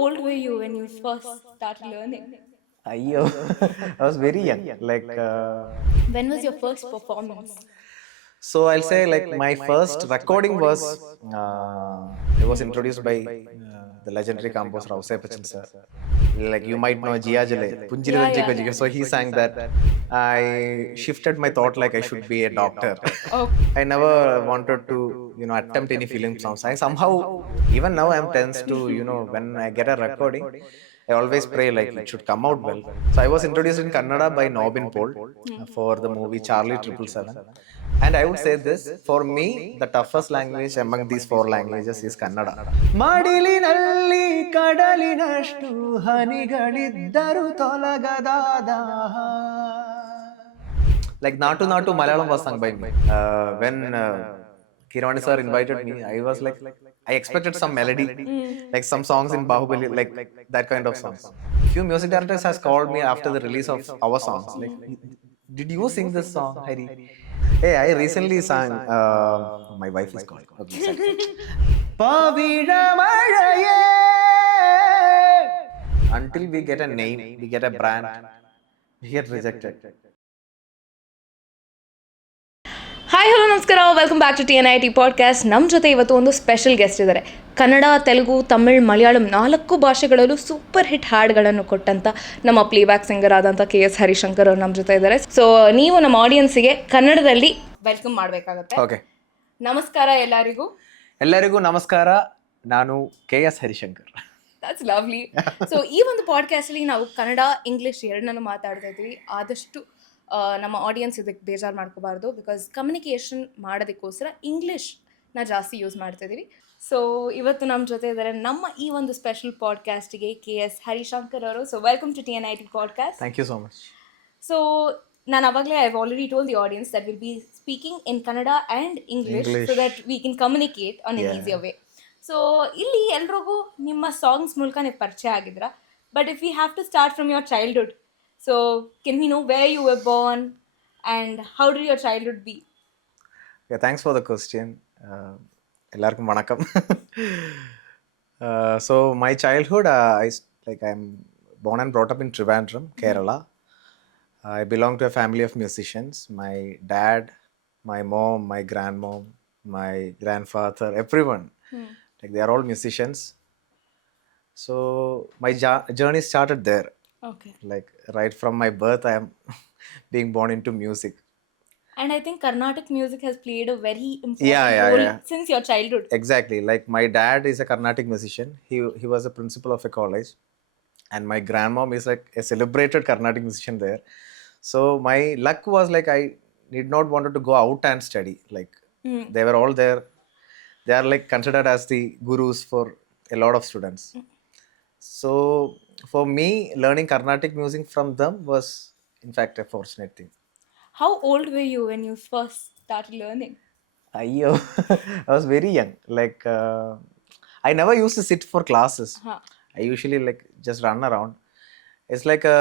old were you when you first started learning? Ayyo, I was very young. When was your first performance? So I'll say like my first recording was it was introduced by the legendary composer Rause Pachan sir. Like you might know Jia Jale, Punjiri Yeah, Danji yeah. Kojige. So he sang that. I shifted my thought like I should be a doctor. Oh, I never wanted to, attempt any film songs. I somehow, even now I'm tense to, when I get a recording, I always pray like it should come out well. So I was introduced in Kannada by Nobin Paul for the movie Charlie 777. And I would say this, for me, the toughest language among these four languages is Kannada. ಮಡಿಲಿನಲ್ಲಿ ಕಡಲಿನಷ್ಟು ಹನಿಗಳಿದ್ದರು ತೊಲಗದಾದ like Natu Natu Malayalam was sung by me. When Kirwani sir invited me, I was like, I expected some melody, like some songs in Bahubali, like that kind of songs. Few music directors has called me after the release of our songs, like, did you sing this song, Hari? Hey, I recently sang. My wife is calling. Okay, sorry. Pavidamalaye. Until we get a name, we get a brand, we get rejected. Hi hello ನಮಸ್ಕಾರ, welcome back to TNIT podcast. ನಮ್ಮ ಜೊತೆ ಇವತ್ತು ಒಂದು special guest ಇದ್ದಾರೆ. ಕನ್ನಡ, ತೆಲುಗು, ತಮಿಳ್, ಮಲಯಾಳಂ 4 ಭಾಷೆಗಳಲ್ಲೂ super hit ಹಾಡುಗಳನ್ನು ಕೊಟ್ಟಂಥ ನಮ್ಮ ಪ್ಲೇಬ್ಯಾಕ್ ಸಿಂಗರ್ ಆದಂಥ KS ಹರಿಶಂಕರ್ ಅವರು ನಮ್ಮ ಜೊತೆ ಇದ್ದಾರೆ. ಸೊ ನೀವು ನಮ್ಮ ಆಡಿಯನ್ಸಿಗೆ ಕನ್ನಡದಲ್ಲಿ ವೆಲ್ಕಮ್ ಮಾಡಬೇಕಾಗುತ್ತೆ. ಓಕೆ. ನಮಸ್ಕಾರ ಎಲ್ಲರಿಗೂ ನಮಸ್ಕಾರ. ನಾನು KS Harishankar. That's lovely. So ಈ ಒಂದು ಪಾಡ್ಕಾಸ್ಟಲ್ಲಿ ನಾವು ಕನ್ನಡ, ಇಂಗ್ಲೀಷ್ ಎರಡನ್ನೂ ಮಾತಾಡ್ತಾ ಇದ್ವಿ. ಆದಷ್ಟು ನಮ್ಮ ಆಡಿಯನ್ಸ್ ಇದಕ್ಕೆ ಬೇಜಾರು ಮಾಡ್ಕೋಬಾರ್ದು, ಬಿಕಾಸ್ ಕಮ್ಯುನಿಕೇಷನ್ ಮಾಡೋದಕ್ಕೋಸ್ಕರ ಇಂಗ್ಲೀಷ್ನ ಜಾಸ್ತಿ ಯೂಸ್ ಮಾಡ್ತಿದ್ದೀವಿ. ಸೊ ಇವತ್ತು ನಮ್ಮ ಜೊತೆ ಇದ್ದಾರೆ ನಮ್ಮ ಈ ಒಂದು ಸ್ಪೆಷಲ್ ಪಾಡ್ಕಾಸ್ಟಿಗೆ KS ಹರಿಶಂಕರ್ ಅವರು. So welcome to TNIT podcast. Thank you so much. So ನಾನು ಅವಾಗಲೇ I have already told the audience that will be speaking in Kannada and English so that we can communicate on an easier way. So ಇಲ್ಲಿ ಎಲ್ರಿಗೂ ನಿಮ್ಮ songs ಮೂಲಕ ನೀವು ಪರಿಚಯ ಆಗಿದ್ರ, but if you have to start from your childhood, so can we know where you were born and how did your childhood be? Yeah, thanks for the question. Ellarkum vanakkam. So my childhood, I'm born and brought up in Trivandrum, Kerala. I belong to a family of musicians. My dad, my mom, my grandmom, my grandfather, everyone, like they are all musicians. So my journey started there. Okay. Like right from my birth, I am being born into music. And I think Carnatic music has played a very important role since your childhood. Exactly. Like my dad is a Carnatic musician. He was a principal of a college, and my grandmom is like a celebrated Carnatic musician there. So my luck was like I did not wanted to go out and study. Like they were all there. They are like considered as the gurus for a lot of students. So for me, learning Carnatic music from them was in fact a fortunate thing. How old were you when you first started learning? Ayyo, I was very young. Like I never used to sit for classes. I usually like just run around. It's like a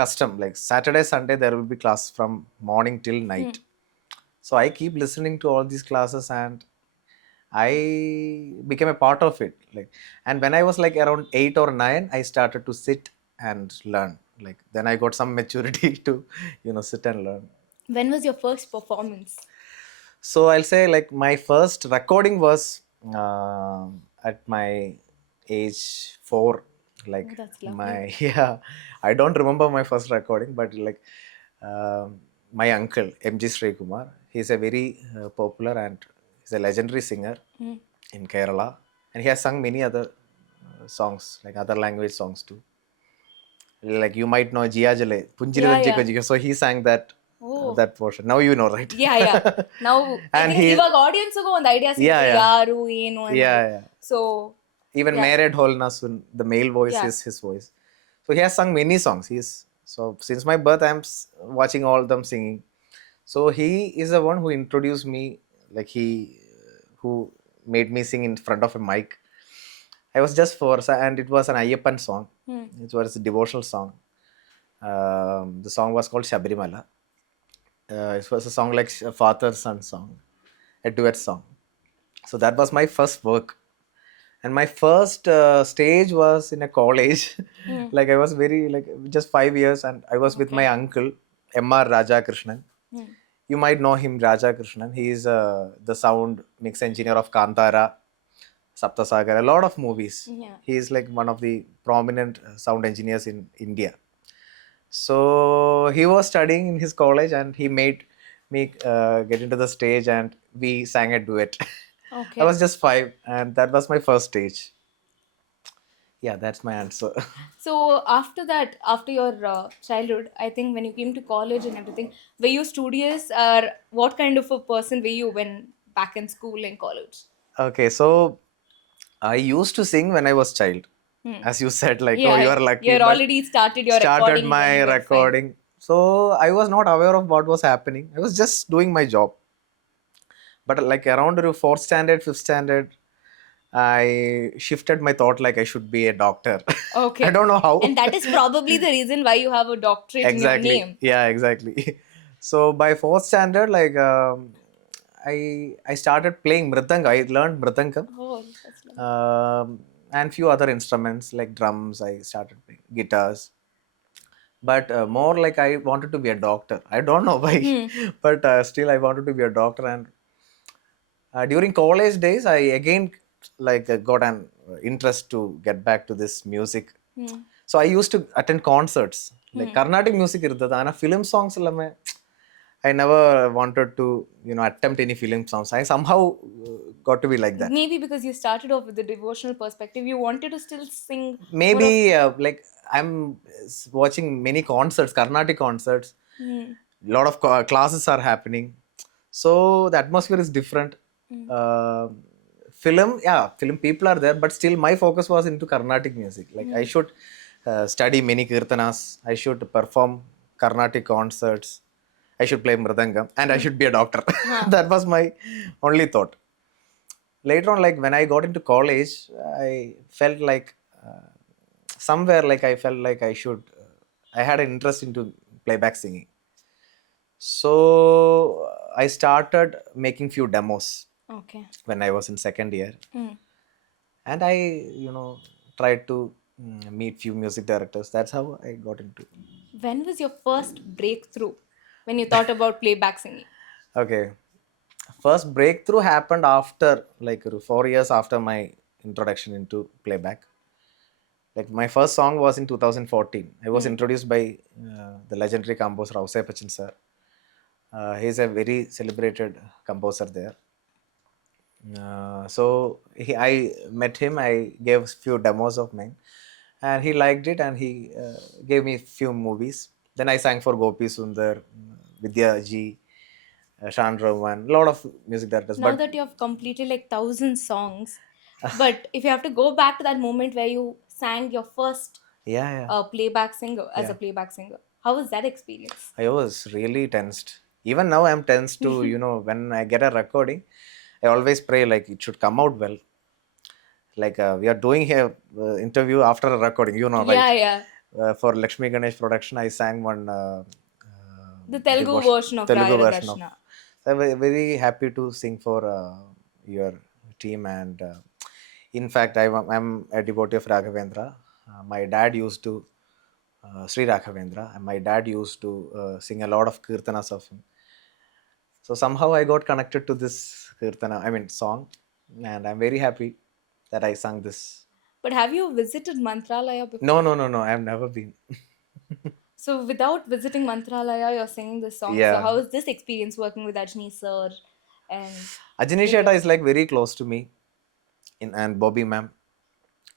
custom. Like Saturday, Sunday, there will be class from morning till night. So I keep listening to all these classes and I became a part of it. Like, and when I was like around 8 or 9, I started to sit and learn. Like then I got some maturity to, sit and learn. When was your first performance? So I'll say like my first recording was at my age 4. Like I don't remember my first recording, but like my uncle MG Sri Kumar, he's a very popular and he's a legendary singer in Kerala, and he has sung many other songs, like other language songs too. Like you might know Jia Jale, Punjiri Danji Kojige. So he sang that portion. Now you know, right? Yeah. Now and ಇವಾಗ audience ಗೂ ಒಂದು idea ಸಿಗುತ್ತೆ ಯಾರು ಏನು ಅಂತ. So even Mere Dholna Sun, the male voice is his voice. So he has sung many songs. So since my birth I am watching all them singing. So he is the one who introduced me, like who made me sing in front of a mic. I was just 4, and it was an Ayyappan song. It was a devotional song. The song was called Shabarimala. It was a song like a father-son song, a duet song. So that was my first work. And my first stage was in a college. Like I was very like just 5 years, and I was with my uncle M.R. Raja Krishnan. You might know him, Raja Krishnan. He is the sound mix engineer of Kantara, Saptasagar, a lot of movies. Yeah. He is like one of the prominent sound engineers in India. So he was studying in his college, and he made me get into the stage, and we sang a duet. I Okay. was just 5, and that was my first stage. Yeah, that's my answer. So after that, after your childhood, I think when you came to college and everything, were you studious, or what kind of a person were you when back in school and college? Okay, so I used to sing when I was child. Hmm. As you said, like, oh, you Yeah, are lucky, you're but already started your started recording when my you were 5. recording. So I was not aware of what was happening. I was just doing my job. But like around the fourth standard, fifth standard, I shifted my thought like I should be a doctor. I Okay. don't know how. And that is probably the reason why you have a doctorate in your Exactly. name. Yeah, exactly. So by fourth standard, like I started playing mridanga. I learned mridanga, Oh, that's lovely. and few other instruments like drums. I started playing guitars, but more like I wanted to be a doctor. I don't know why, but still I wanted to be a doctor. And during college days, I again like got an interest to get back to this music. So I used to attend concerts like Carnatic music irudhadu. Ana film songs illame I never wanted to, attempt any film songs. I somehow got to be like that. Maybe because you started off with the devotional perspective, you wanted to still sing more of. Maybe like I'm watching many concerts, Carnatic concerts. Hmm. A lot of classes are happening, so the atmosphere is different. Uh, film people are there, but still my focus was into Carnatic music. Like I should study many kirtanas. I should perform Carnatic concerts. I should play mridangam, and I should be a doctor. That was my only thought. Later on, like when I got into college, I felt like somewhere like I felt like I should I had an interest into playback singing. So I started making few demos Okay. when I was in second year, Hmm. and I tried to meet few music directors. That's how I got into. When was your first breakthrough when you thought about playback singing? Okay, first breakthrough happened after like 4 years after my introduction into playback. Like my first song was in 2014. I was introduced by the legendary composer Rausai Pachin sir. He's a very celebrated composer there. I met him. I gave few demos of mine, and he liked it, and he gave me few movies. Then I sang for Gopi Sundar, Vidya Ji, Shan Roman, a lot of music directors. Now But that you have completed like 1,000 songs, but if you have to go back to that moment where you sang your first yeah, yeah, playback singer as a yeah. playback singer, how was that experience? I was really tensed. Even now, I'm tensed to, when I get a recording, I always pray like it should come out well. Like we are doing here interview after a recording, right? Yeah, yeah. For Lakshmi Ganesh production, I sang one The Telugu devotion, version of Telugu Rayara version of. Dharshana. I'm very happy to sing for your team, and in fact, I'm a devotee of Raghavendra. My dad used to Sri Raghavendra, and my dad used to sing a lot of kirtanas of him. So somehow I got connected to this kirtana, I mean song, and I'm very happy that I sang this. But have you visited Mantralaya No, before? no, no, no. I've never been. So without visiting Mantralaya, you're singing this song. So Yeah, how is this experience working with Ajni sir and Ajini with Sheta your. is like very close to me, and Bobby ma'am.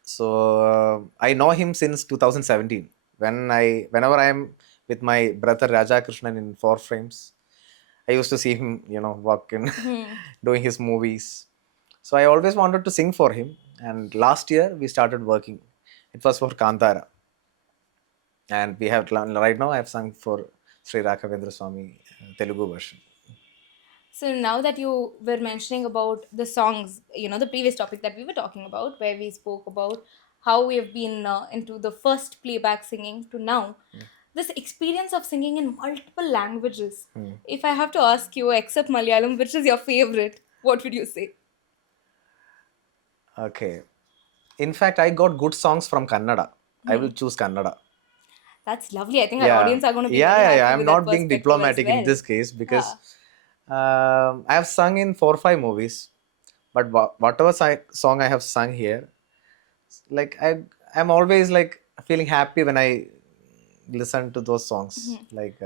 So I know him since 2017. Whenever I am with my brother Raja Krishnan in Four Frames, I used to see him, walking, doing his movies. So I always wanted to sing for him. And last year we started working. It was for Kantara, and we have right now I have sung for Sri Raghavendra Swami Telugu version. So now that you were mentioning about the songs, the previous topic that we were talking about, where we spoke about how we have been into the first playback singing to now, this experience of singing in multiple languages. If I have to ask you, except Malayalam, which is your favorite, what would you say? Okay. In fact, I got good songs from Kannada. I will choose Kannada. That's lovely. I think our audience are going to be very Yeah. happy I'm with that not being perspective as diplomatic in well. this case because Yeah. I have sung in 4 or 5 movies, but whatever song I have sung here, like I'm always like feeling happy when I listen to those songs. Like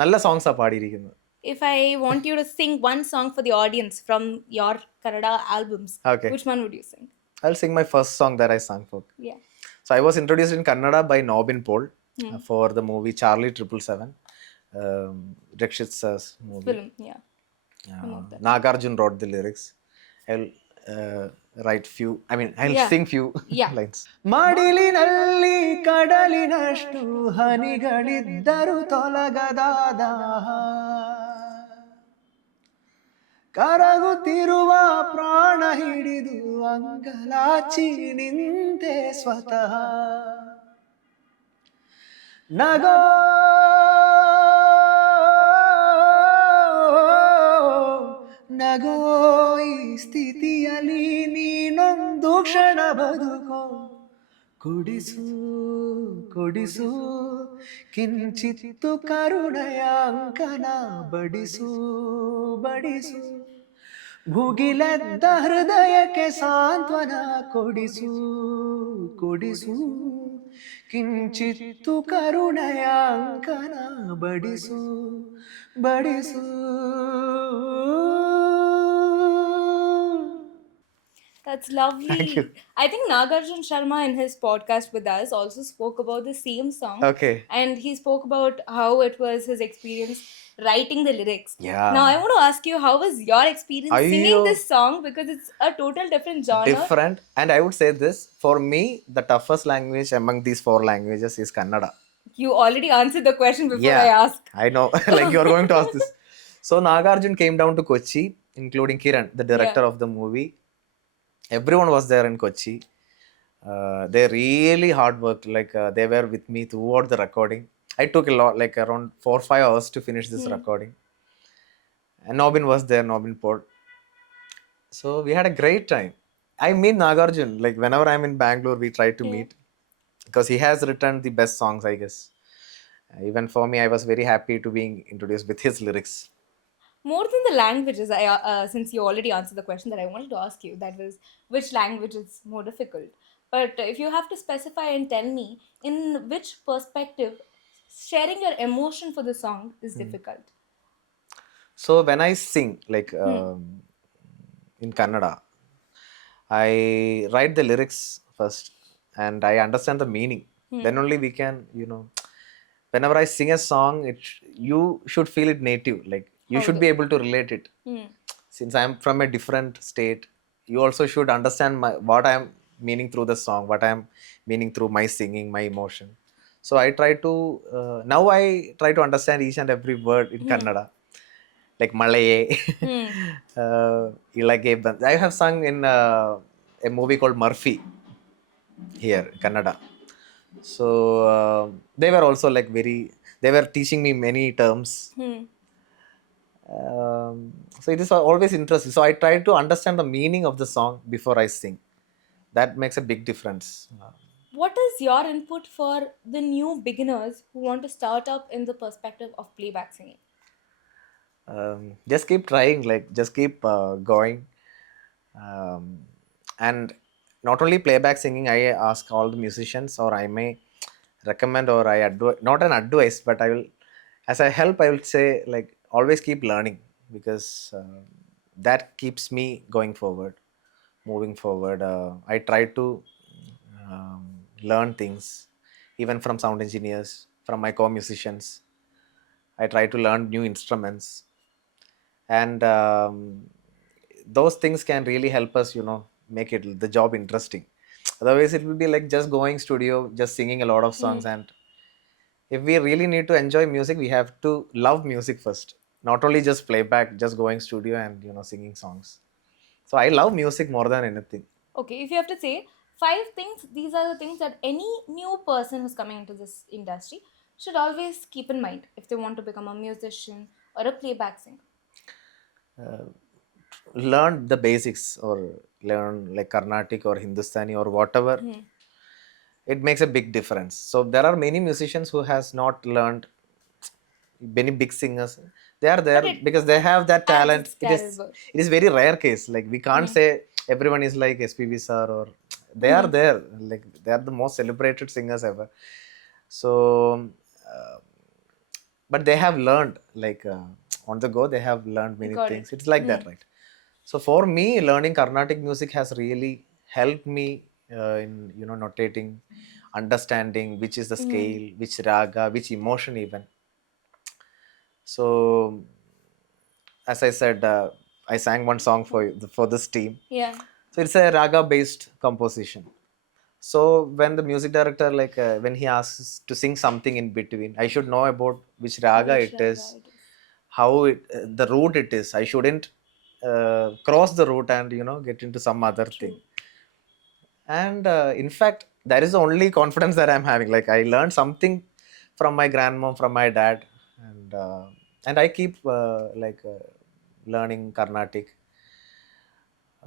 നല്ല സോങ്സാ പാടിയിരിക്കുന്നത്. If I want you to sing one song for the audience from your Kannada albums, Okay, which one would you sing? I'll sing my first song that I sang for. Yeah. So I was introduced in Kannada by Nobin Paul for the movie Charlie 777, Rakshit Sir's movie. Film, yeah. Some of that. Nagarjun wrote the lyrics. I'll write few. I mean, I'll Yeah. sing few Yeah. lines. ಮಡಿಲಿನಲ್ಲಿ ಕಡಲಿನಷ್ಟು ಹನಿಗಳಿದ್ದರು ತೊಲಗದಾದ ಕರಗುತ್ತಿರುವ ಪ್ರಾಣ ಹಿಡಿದು ಅಂಗಲಾಚಿ ನಿಂತೆ ಸ್ವತಃ ನಗೋ ನಗೋ ಈ ಸ್ಥಿತಿಯಲ್ಲಿ ನೀನೊಂದು ಕ್ಷಣ ಬದುಕೋ ಕೊಡಿಸು ಕೊಡಿಸು ಕಿಂಚಿತ್ತು ಕರುಣೆಯ ಅಂಕನ ಬಡಿಸು ಬಡಿಸು ಭುಗಿಲೆದ್ದ ಹೃದಯಕ್ಕೆ ಸಾಂತ್ವನ ಕೊಡಿಸು ಕೊಡಿಸು ಕಿಂಚಿತ್ತು ಕರುಣೆಯ ಅಂಕನ ಬಡಿಸು ಬಡಿಸು. That's lovely. Thank you. I think Nagarjun Sharma in his podcast with us also spoke about the same song. Okay. And he spoke about how it was his experience writing the lyrics. Yeah. Now, I want to ask you, how was your experience singing Ayyo. this song? Because it's a total different genre. Different. And I would say this, for me, the toughest language among these 4 languages is Kannada. You already answered the question before Yeah, I asked. I know. Like you're going to ask this. So Nagarjun came down to Kochi, including Kiran, the director of the movie. Everyone was there in Kochi. They really hard worked. Like they were with me throughout the recording. I took a lot, like around 4 or 5 hours to finish this recording. And Nobin was there, Nobin Port. So we had a great time. I meet Nagarjun. Like whenever I'm in Bangalore, we try to meet because he has written the best songs, I guess. Even for me, I was very happy to being introduced with his lyrics. More than the languages, since you already answered the question that I wanted to ask you, that was which language is more difficult. But if you have to specify and tell me in which perspective sharing your emotion for the song is difficult. So when I sing, like in Kannada, I write the lyrics first and I understand the meaning. Then only we can, whenever I sing a song, you should feel it native. Like you should be able to relate it. Since I'm from a different state, you also should understand what I'm meaning through the song, what I'm meaning through my singing, my emotion. So I try to, now I try to understand each and every word in Kannada. Like Malaye, Ilage. I have sung in a movie called Murphy here, Kannada. So they were also like they were teaching me many terms. So it is always interesting. So I try to understand the meaning of the song before I sing. That makes a big difference. What is your input for the new beginners who want to start up in the perspective of playback singing? Just keep trying, like just keep going. And not only playback singing, I ask all the musicians, or I may recommend, or I advise, not an advice, but I will, as I help, I will say, like always keep learning, because that keeps me going forward, moving forward. I try to um, learn things even from sound engineers, from my co-musicians. I try to learn new instruments, and those things can really help us, make it the job interesting. Otherwise it will be like just going studio, just singing a lot of songs. And if we really need to enjoy music, we have to love music first, not only just playback, just going studio and singing songs. So I love music more than anything. Okay, if you have to say 5 things, these are the things that any new person who's coming into this industry should always keep in mind if they want to become a musician or a playback singer. learn the basics or learn like Carnatic or Hindustani or whatever, it makes a big difference. So there are many musicians who has not learned, many big singers. They are there But it because they have that adds talent. its It is caliber. it is very rare case. Like we can't say everyone is like SPB sir, or they are there. Like they are the most celebrated singers ever. So uh, but they have learned like on the go. They have learned I many got things. it. It's like that, right? So for me, learning Carnatic music has really helped me in notating, understanding which is the scale, which raga, which emotion even. So as I said, I sang one song for this team. Yeah. So it's a raga based composition. So when the music director, like when he asks to sing something in between, I should know about which raga Which it is, raga it is. how it the route it is. I shouldn't cross the route and get into some other thing. True. And in fact, that is the only confidence that I'm having. Like I learned something from my grandmom, from my dad, and I keep learning Carnatic.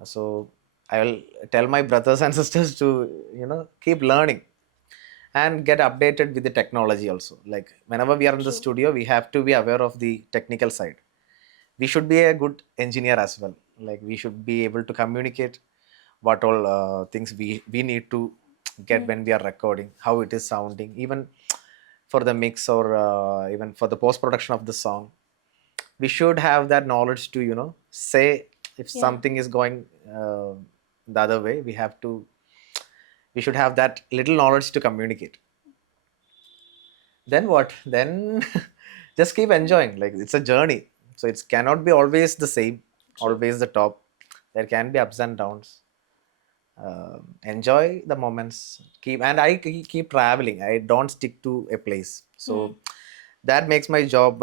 So I will tell my brothers and sisters to keep learning and get updated with the technology also. Like whenever we are in the True. studio, we have to be aware of the technical side. We should be a good engineer as well. Like we should be able to communicate what all things we need to get when we are recording, how it is sounding, even for the mix, or even for the post production of the song. We should have that knowledge to say if Yeah. something is going the other way. We should have that little knowledge to communicate. Then what? Then just keep enjoying. Like it's a journey, so it cannot be always the same, True. always the top. There can be ups and downs. Enjoy the moments. Keep traveling. I don't stick to a place. So that makes my job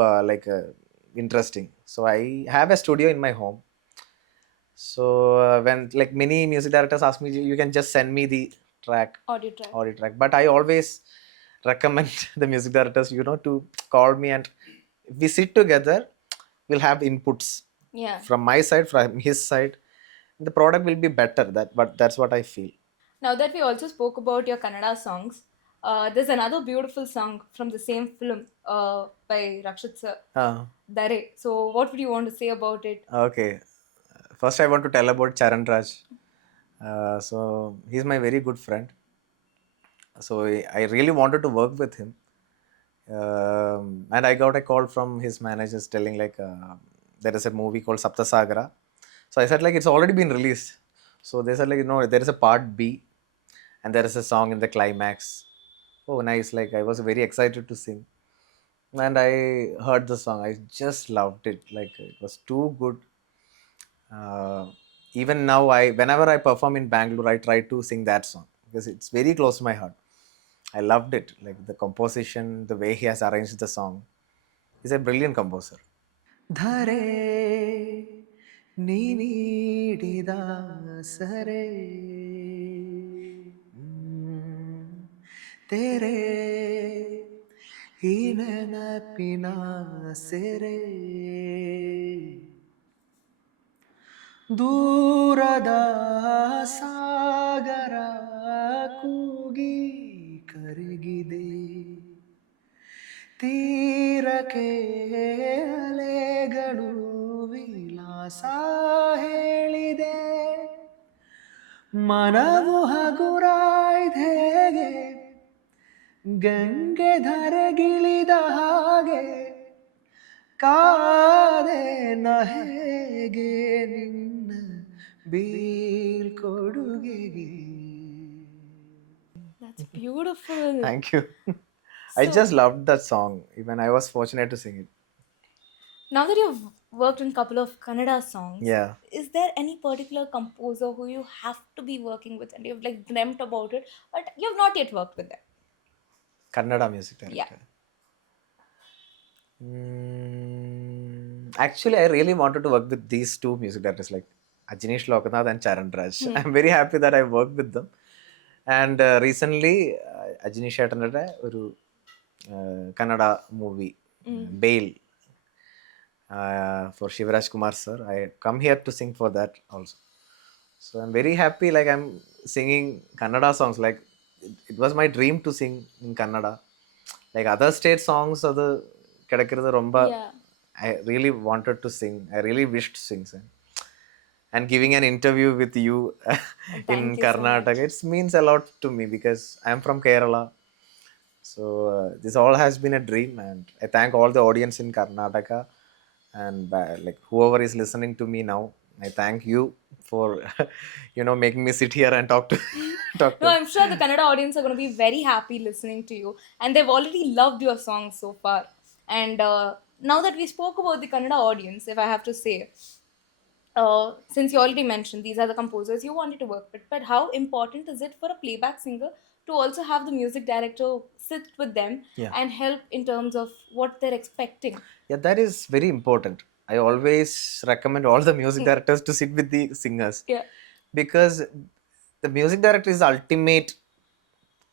interesting. So I have a studio in my home. So when like many music directors ask me, you can just send me the track, Audio track. audio track. But I always recommend the music directors, to call me, and if we sit together, we'll have inputs Yeah. from my side, from his side. The product will be better. That's what I feel. Now that we also spoke about your Kannada songs, there's another beautiful song from the same film by Rakshit sir, Uh, Dare. So, what would you want to say about it? okay. First, I want to tell about Charan Raj. So he's my very good friend. So I really wanted to work with him, and I got a call from his managers telling like there is a movie called Saptasagara. So I said like it's already been released. So they said like there is a part B, and there is a song in the climax. Oh nice! Like I was very excited to sing, and I heard the song. I just loved it. Like it was too good. Uh, Even now, whenever I perform in Bangalore, I try to sing that song because it's very close to my heart. I loved it, like the composition, the way he has arranged the song. He's a brilliant composer. ಧರೆ ನೀಡಿದ ಸರೆ ತೆರೆ ಈ ನೆನಪಿನ ಸೆರೆ ದೂರದ ಸಾಗರ ಕೂಗಿ ಕರಗಿದೆ ತೀರಕ್ಕೆ ಅಲೆಗಳು ವಿಲಾಸ ಹೇಳಿದೆ ಮನವು ಹಗುರಾಯ್ದೇಗೆ ಗಂಗೆ ಧರೆಗಿಳಿದ ಹಾಗೆ ಕಾದೆ ನಹೇಗೆ ನಿನ್ನ ಬೀಳ್ಕೊಡುಗೆಗೆ. That's beautiful. Thank you. I So, just loved that song. Even I was fortunate to sing it. now that you've worked on a couple of Kannada songs, Yeah. is there any particular composer who you have to be working with and you've like dreamt about it, but you've not yet worked with them? Kannada music Yeah. director. Actually, I really wanted to work with these two music directors, like Ajinish Lokanath and Charan Raj. I'm very happy that I worked with them. And recently, Ajinish ഏട്ടൻ്റെ ഒരു Kannada movie, Bail. for Shivraj Kumar sir. I come here to sing for that also. So I'm very happy. Like I'm singing Kannada songs. Like it was my dream to sing in Kannada. Like other state songs, other Kedakirada Romba. Yeah. I really wanted to sing. I really wished to sing. Sir. And giving an interview with you Thank in you so much. Karnataka, it means a lot to me because I'm from Kerala. So this all has been a dream, and I thank all the audience in Karnataka, and like whoever is listening to me now, I thank you for making me sit here and talk to talk No, to. I'm sure the Kannada audience are going to be very happy listening to you, and they've already loved your songs so far. And now that we spoke about the Kannada audience, if I have to say, since you already mentioned these are the composers you wanted to work with, but how important is it for a playback singer to also have the music director sit with them Yeah, and help in terms of what they're expecting? yeah, that is very important. I always recommend all the music Mm, directors to sit with the singers yeah. because the music director is the ultimate,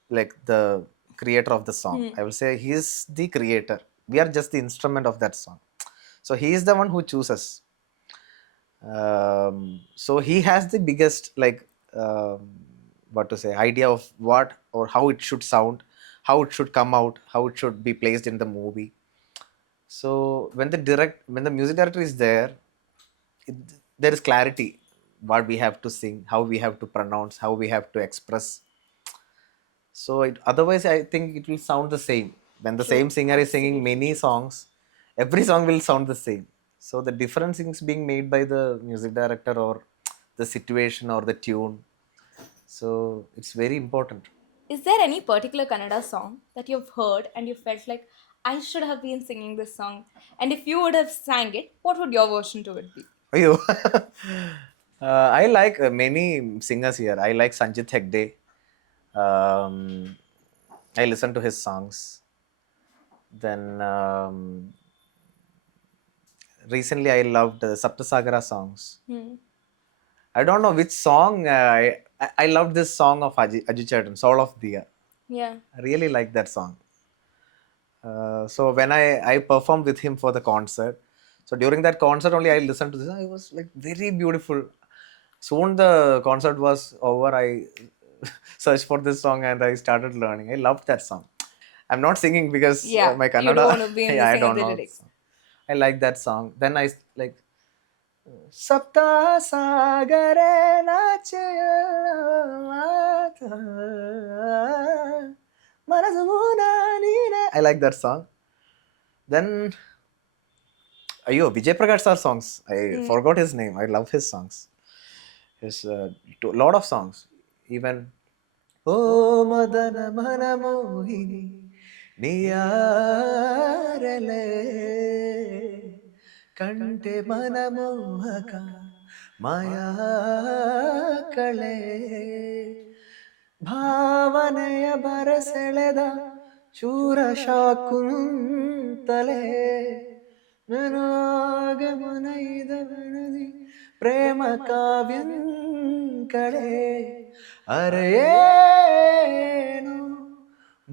like the creator of the song. Hmm. I will say he is the creator. We are just the instrument of that song. So he is the one who chooses. So he has the biggest, like, what to say, idea of what or how it should sound, how it should come out, how it should be placed in the movie. So when the music director is there, it, there is clarity what we have to sing, how we have to pronounce, how we have to express. So otherwise, I think it will sound the same. When the True. same singer is singing Absolutely many true. songs, every song will sound the same. So the difference is being made by the music director or the situation or the tune. So it's very important. Is there any particular Kannada song that you've heard and you felt like I should have been singing this song? And if you would have sang it, what would your version to it be? Ayyo. I like many singers here. I like Sanjit Hegde. Um, I listen to his songs. Then recently I loved Saptasagara songs. Hmm. I don't know which song. I loved this song of Ajit Chadhan, Soul of Diya. Yeah. I really like that song. So when I performed with him for the concert, so during that concert only I listened to this. It was like very beautiful. Soon the concert was over. I searched for this song and I started learning. I loved that song. I'm not singing because Yeah. my You don't Kannada. want to be in the Yeah, I sing of don't the know. lyrics. I like that song. Then I like Sapta Sagare I like that song. Then Ayo, Vijay Prakash sir songs. I Hmm. forgot his name. I love his songs. His lot of songs. Even Oh Madana Mana Mohini Niyarele Kante Mana Mohaka Maya Kale ಭಾವನೆಯ ಬರಸೆಳೆದ ಶೂರ ಶಾಕುಂತಲೆ ನನಗ ಮನೈದ ಮನದಿ ಪ್ರೇಮ ಕಾವ್ಯಂಕಳೆ ಅರೆಯೇನು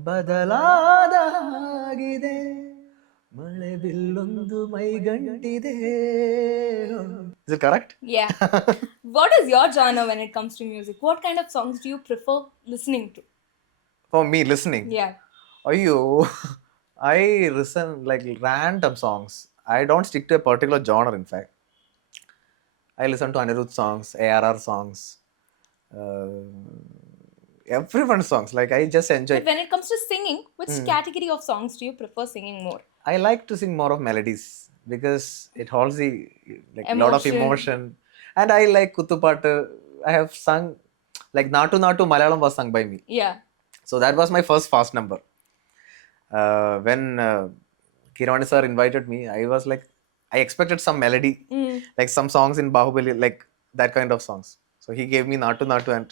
ಬದಲಾದ ಹಾಗಿದೆ ಮಳೆ ಬಿಲ್ಲೊಂದು ಮೈಗಂಟಿದೆ. Is it correct? Yeah. What is your genre when it comes to music? What kind of songs do you prefer listening to? For me, listening. Yeah. Ayo, I listen like random songs. I don't stick to a particular genre, in fact. I listen to Anirudh songs, ARR songs, uh, everyone's songs. Like, I just But enjoy. when it comes to singing, which category of songs do you prefer singing more? I like to sing more of melodies because it holds the like lot of Emotion. emotion. And I like Kutupattu. I have sung like Natu Natu Malayalam was sung by me. Yeah. So that was my first fast number. When Kiravani sir invited me, I was like, I expected some melody, Mm. like some songs in Bahubali, like that kind of songs. So he gave me Natu Natu, and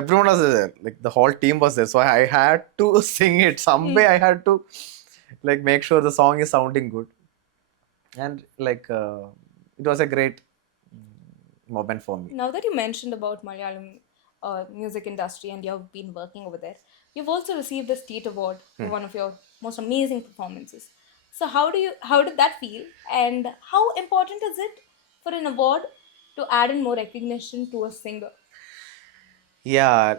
everyone was there, like the whole team was there. So I had to sing it. Some way Mm. I had to like make sure the song is sounding good, and like it was a great moment for me. Now that you mentioned about Malayalam music industry and you've been working over there, you've also received a state award for one of your most amazing performances. So how did that feel, and how important is it for an award to add in more recognition to a singer? Yeah,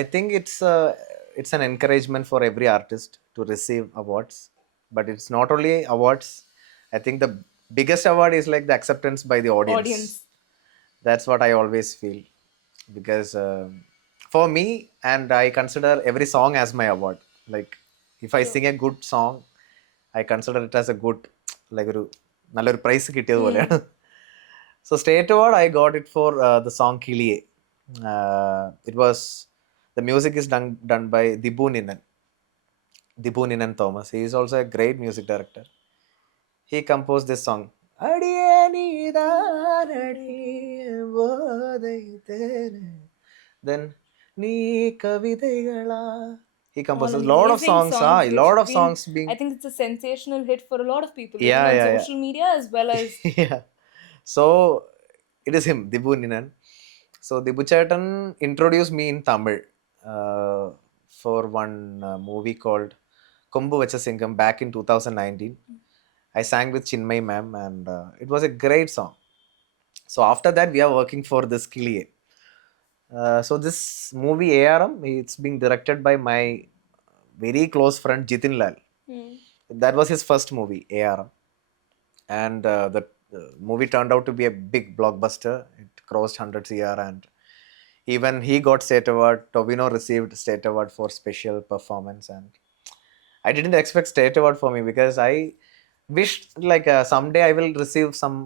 I think it's an encouragement for every artist to receive awards, but it's not only awards. I think the biggest award is like the acceptance by the audience. Audience. That's what I always feel, because for me, and I consider every song as my award. Like if I Sure. sing a good song, I consider it as a good, like ഒരു നല്ലൊരു price കിട്ടിയത് പോലെയാണ്. So state award I got it for the song Kiliye. It was, the music is done by Dibu Ninan Thomas. He is also a great music director. He composed this song. അടിയേ നീതാനടി ബോധൈതേനെ. Then നീ കവിതകളാ. He composed All a lot of amazing songs. songs A which lot of been, songs being. I think it's a sensational hit for a lot of people, even Yeah, on yeah, social media as well as yeah. Yeah. So it is him, Dibu Ninan. So Dibu Chetan introduced me in Tamil uh, for one movie called Kombu Vacha Singam back in 2019. I sang with Chinmay ma'am, and it was a great song. So after that, we are working for this Kiliye. So this movie ARM, it's being directed by my very close friend Jitin Lal. That was his first movie, ARM, and the movie turned out to be a big blockbuster. It crossed 100 CR, and even he got state award. Tobino received state award for special performance, and I didn't expect state award for me, because I wished like someday I will receive some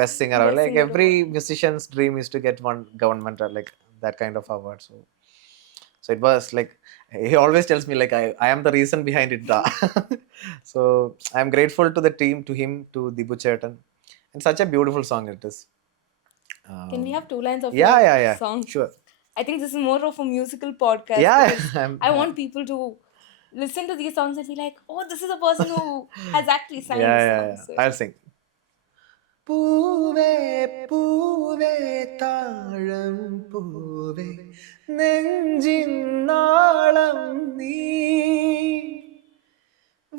best singer award. Best Like Singer every Award. musician's dream is to get one government like that kind of award. So it was like, he always tells me like I am the reason behind it. Da. So I'm grateful to the team, to him, to Dibu Chetan, and such a beautiful song it is. Can we Um, have two lines of yeah, your yeah, yeah, song? sure. I think this is more of a musical podcast Yeah, because I'm, I want people to listen to these songs and be like, oh, this is a person who has actually sang yeah, this yeah, song. yeah. So I'll sing. പൂവേ പൂവേ താഴം പൂവേ നെഞ്ചിന്നാളം നീ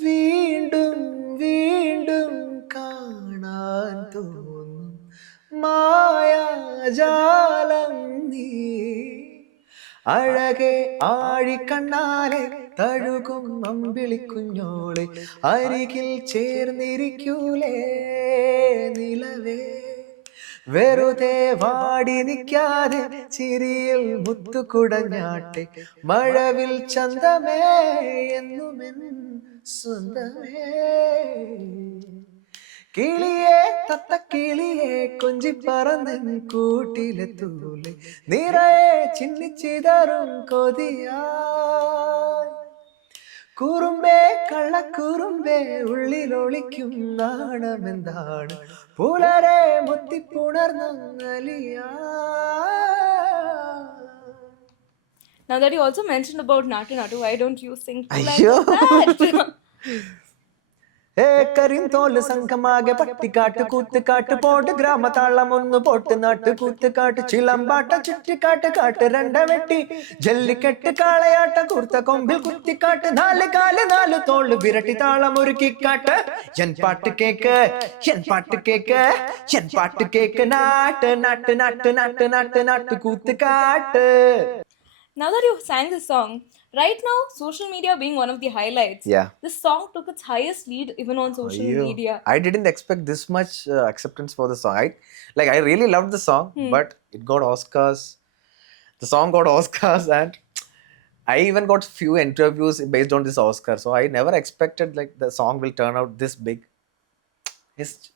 വീണ്ടും വീണ്ടും കാണാൻ തോന്നും മായാജാലം നീ അഴകെ ആഴിക്കണ്ണാലെ തഴുകും അമ്പിളിക്കുഞ്ഞോളെ അരികിൽ ചേർന്നിരിക്കൂലേ നിലവേ വെറുതെ വാടി നിൽക്കാതെ ചിരിയിൽ മുത്തുകുടഞ്ഞാട്ടെ മഴവിൽ ചന്തമേ എന്നുമെൻ സ്വന്തമേ കിളിയേ തത്ത കിളിയേ കൊഞ്ചി പറന്നൻ കൂട്ടിലെ തൂലെ നിറയെ ചിന്നിച്ചിതറും കൊതിയായി കുറുമ്പേ കള്ളക്കുറുമ്പേ ഉള്ളിലൊളിക്കും നാണമെന്താണ് പുലരെ മുത്തിപ്പുണർന്നലിയാ. now that you also mentioned about Natu Natu, why don't you sing two lines അയ്യോ of that? ഏ കരിന്തോല് സംഘമാകെ പട്ടിക്കാട്ട് കൂത്തുകാട്ട് പോട്ട് ഗ്രാമതാളം ഒന്ന് പോട്ട് നാട്ട് കൂത്തുകാട്ട് ചിലമ്പാട്ട ചുറ്റിക്കാട്ട് കാട്ട് രണ്ട വെട്ടി ജല്ലിക്കെട്ട് കാളയാട്ട കൂർത്ത കൊമ്പിൽ കുത്തിക്കാട്ട് നാല് കാല് നാല് തോള് വിരട്ടി താളം ഒരുക്കിക്കാട്ട് എൻ പാട്ട് കേക്ക് എൻ പാട്ട് കേക്ക് എൻ പാട്ട് കേക്ക് നാട്ട് നാട്ട് നാട്ട് നാട്ട് നാട്ട് നാട്ട് കൂത്തുകാട്ട്. Now that you sang this song, right now, social media being one of the highlights, Yeah. this song took its highest lead even on social Ayyo. media. I didn't expect this much acceptance for the song. I really loved the song, but it got Oscars. The song got Oscars, and I even got few interviews based on this Oscar. So I never expected like the song will turn out this big.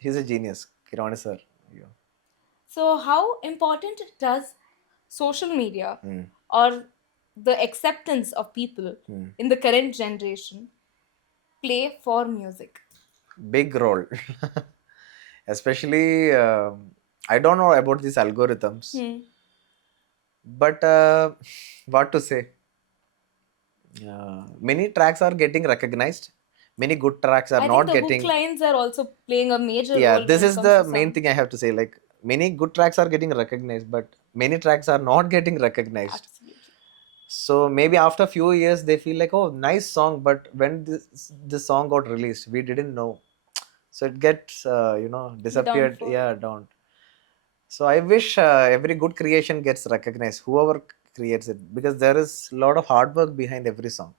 He's a genius, Kirani sir. Yeah. So, how important does social media or the acceptance of people in the current generation play for music? Big role. Especially, I don't know about these algorithms, but what to say? Many tracks are getting recognized. Many good tracks are I not think the getting. hook lines are also playing a major Yeah, role this when is it comes the to main some. thing I have to say. Like many good tracks are getting recognized, but many tracks are not getting recognized. Absolutely. So maybe after a few years they feel like, oh, nice song, but when this song got released, we didn't know. So it gets disappeared. Downfall. Yeah, don't. So I wish every good creation gets recognized, whoever creates it, because there is a lot of hard work behind every song,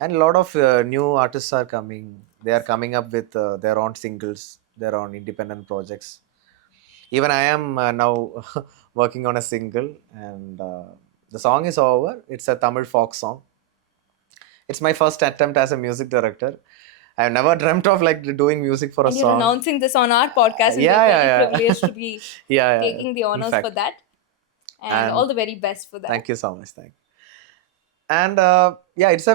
and a lot of new artists are coming. They are coming up with their own singles, their own independent projects. Even I am now working on a single, and the song is over. It's a Tamil folk song. It's my first attempt as a music director. I've never dreamt of like doing music for a And you're song. announcing this on our podcast, and Yeah, we're yeah, very yeah. privileged to be Yeah, yeah. taking the In honors for fact, that. And and all the very best for that. thank you so much. Thank. And yeah, it's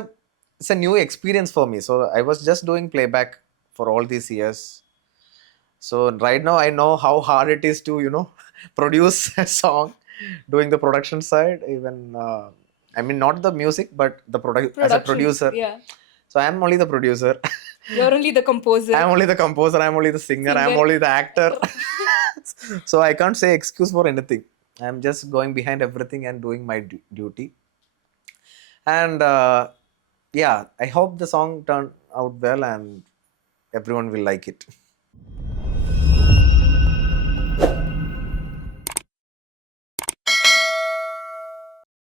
a new experience for me. So I was just doing playback for all these years. So right now I know how hard it is to produce a song, doing the production side. Even I mean, not the music, but the product as a Production, producer. yeah. So I'm only the producer. You're only the composer. I'm only the composer. I'm only the singer. I'm Singer. only the actor. So I can't say excuse for anything. I'm just going behind everything and doing my duty. And yeah, I hope the song turned out well and everyone will like it.